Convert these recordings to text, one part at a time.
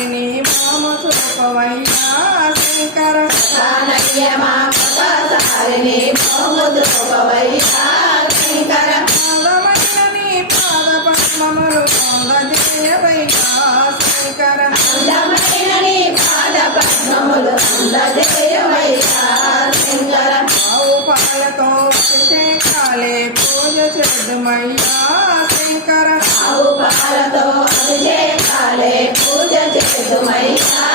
సారిని మోము చూపవయ్యా శంకర కానయ్య మా సారిని మోము చూపవయ్యా శంకర అందమైన నీ పాద పద్మములు అందజేయవయ్యా శంకర అందమైన నీ పాద పద్మములు అందజేయవయ్యా శంకర ఆవు పాలతో అభిషేకాలే పూజ చేద్దుమయ్యా శంకర ఆవు పాలతో అభిషేకాలే పూజ చేద్దుమయ్యా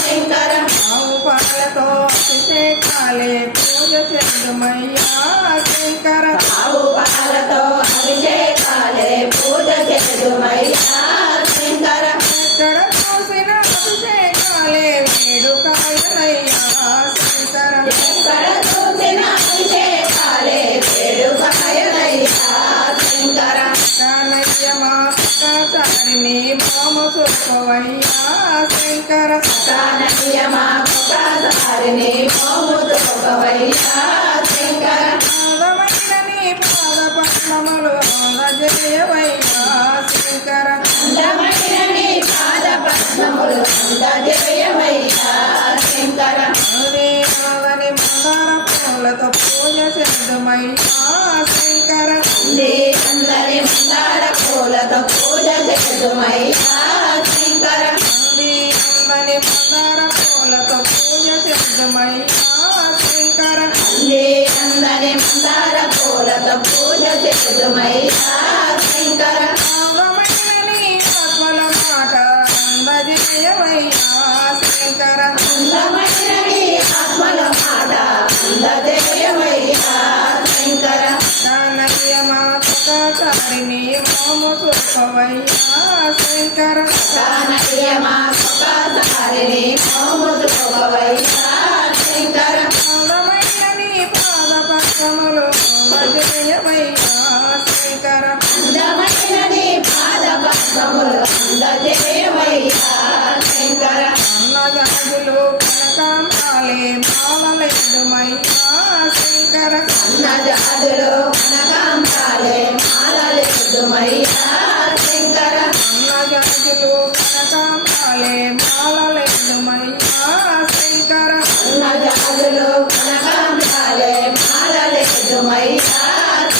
శంకర ఆవు పాలతో అభిషేకాలే పూజ చేద్దుమయ్యా శంకర ఆవు పాలతో అభిషేకాలే పూజ చేద్దుమయ్యా శంకర ఎక్కడ చూసిన అభిషేకాలే వేడుకాయలయ్యా శంకర ఎక్కడ చూసిన అభిషేకాలే వేడుకాయలయ్యా శంకర కానయ్య మా సారిని మోము చూపవయ్యా శంకర కానయ్య మా సారిని మోము చూపవయ్యా శంకర అందమైన నీ పాద పద్మములు అందజేయవయ్యా శంకర అందమైన నీ పాద పద్మములు అందజేయవయ్యా శంకర అందని మందార పూలతో పూజ చేద్దుమయ్యా శంకర అందరి మందార పూలతో పూజ చేద్దుమయ్యా శంకర అందని మందార పూలతో పూజ చేద్దుమయ్యా శంకర అందరి మందార పూలతో పూజ చేద్దుమయ్యా శంకర అందమైన నీ ఆత్మల మాట అందజేయవయ్యా శంకర అందమైన నీ ఆత్మల మాట అందజేయవయ్యా శంకర కానయ్య మా సారిని మోము చూపవయ్యా శంకర కానయ్య మా సారిని మోము చూపవయ్యా శంకర అందమైన నీ పాద పద్మములు అందజేయవయ్యా శంకర అందమైన నీ పాద పద్మములు అందజేయవయ్యా శంకర అన్నగాజులు కనకాంబాలే మాలలేదుమయ్యా శంకర అన్నజాతులు కనకాంబాలే మాలలేదుమయ్యా శంకర అన్నగాజులు కనకాంబాలే మాలలేదుమయ్యా శంకర అన్నజాతులు కనకాంబాలే మాలలేదుమయ్యా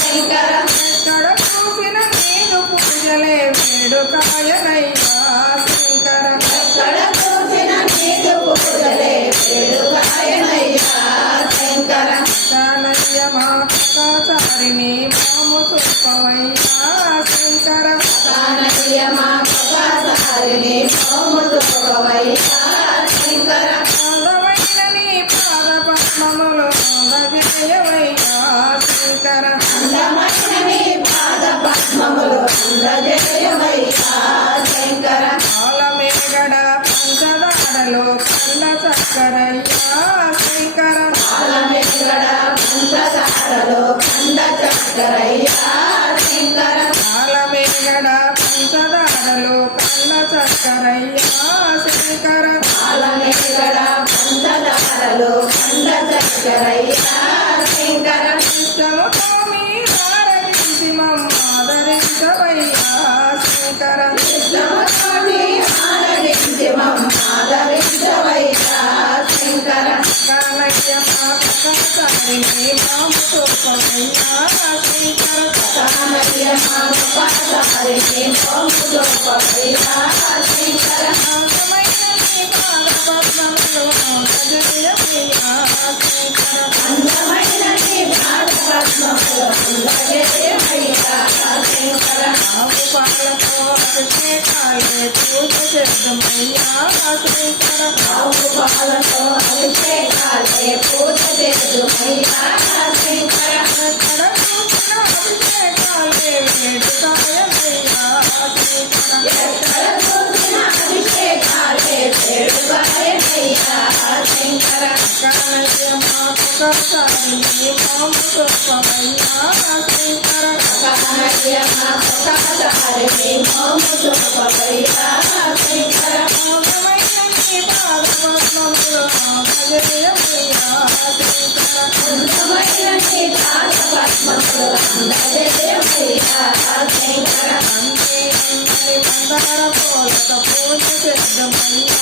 శంకర ఎక్కడ చూసిన నీదు పూజలే వేడుకాయనయ్యా శంకర ఎక్కడ చూసిన నీకు పూజలే వేడుకాయనయ్యా శంకర కానయ్య మా సారిని మోము చూపవయ్యా శంకర కానయ్య మా సారిని మోము చూపవయ్యా శంకర అందమైన నీ పాద పద్మములు అందజేయవయ్యా శంకర అందమైన నీ పాద పద్మములు అందజేయవయ్యా శంకర ఆలమేగడ పంచదారలో కళ్ళ చక్కరయ్యా శంకర పాలమేగడ పంచదారలో కంద చక్కరయ్యా శంకర ఆలమేగడ పంచదారలో కళ్ళ చక్కరయ్యా శంకర పాలమేగడ పంచదారలో కంద చక్కరయ్యా శంకర ఇష్టముతో మీరారగించి మమ్మాదరించవయ్యా శంకర ఇష్టముతోని ఆదరించి మమ్మాదరించవయ్యా శంకర కానయ్య మా సారిని మోము చూపవయ్యా శంకర కానయ్య మా సారిని మోము చూపవయ్యా శంకర అందమైన నీ పాద పద్మములు అందజేయవయ్యా శంకర అందమైన నీ పాద పద్మములు అందజేయవయ్యా శంకర ఆవు పాలతో అభిషేకాలే పూజ చేద్దుమయ్యా శంకర ఆవు పాలతో అభిషేకాలే పూజ చేద్దుమయ్యా శంకర ఎక్కడ చూసిన అభిషేకాలే వేడుకాయలయ్యా శంకర ఎక్కడ చూసిన అభిషేకాలే వేడుకాయలయ్యా శంకర కానయ్య మా సారిని మోము చూపవయ్యా శంకర కానయ్య మా సారిని మోము చూపవయ్యా శంకర అందమైన నీ పాద పద్మములు అందజేయవయ్యా శంకర అందమైన నీ పాద పద్మములు అందజేయవయ్యా శంకర అందరి మందార పూలతో పూజ చేద్దుమయ్యా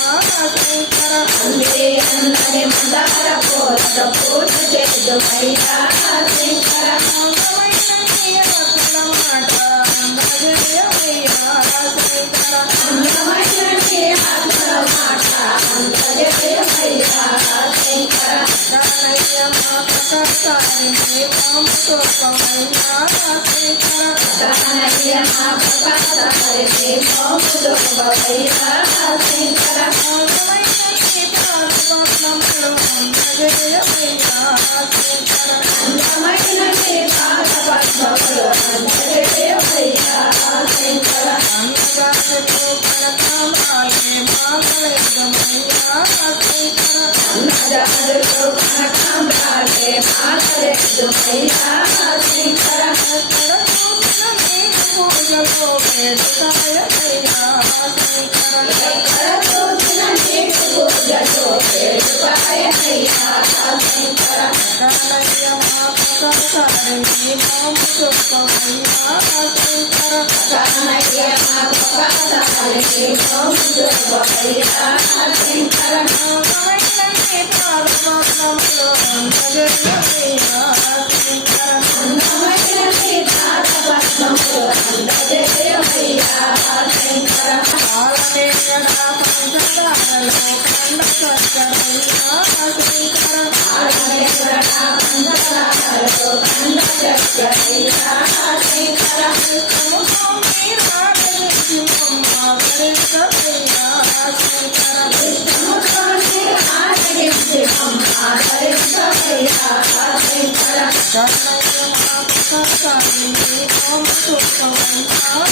అందే అన్నది మందార పూలతో పూజ చేదుమయ్యా శంకర అందమైన నీ భక్తుల మాట అందజేయమయ్యా శంకర అందమైన నీ ఆత్మల మాట అందజేయమయ్యా శంకర కనయ్య మా ప్రకాశాన్ని మాము చూపమయ్యా శంకర కనయ్య మా ప్రకాశాన్ని మాము చూపమయ్యా శంకర అందమైన నీ పాదపద్మములు అందజేయమయ్యా శంకర అందమైన నీ పాదపద్మములు అందజేయమయ్యా శంకర అందగాసులు కనకాంబాయే మాగలేదమయ్యా శంకర అన్నదాదులు కనకాంబరాలే మాగలేదుమయ్యా శంకర ఎక్కడ చూసిన నీకు పూజలో వేడుకాయమయ్యా శంకర ఎక్కడ చూసిన నీకు పూజలో వేడుకాయమయ్యా శంకర కనయ్య మా ప్రకాశాన్ని మాము చూపమయ్యా శంకర కనయ్య మా ప్రకాశాన్ని మాము చూపమయ్యా శంకర అందమైన నీ పాదపద్మములు అందజేయమయ్యా శంకర అందమైన నీ పాదపద్మములు అందజేయమయ్యా శంకర ఆలనేయడా పంచదారలో కండ చక్కరయ్యా శంకర అందరాలతో కంద చక్కరయ్యా శంకర నిత్యము స్వామి రాగలించి మమ్మ వరించవయ్యా శంకర విష్ణుస్వామి ఆదరించి మమ్మ ఆదరించవయ్యా శంకర కన్నయ్య మా ప్రకాశాన్ని మాము చూపమయ్యా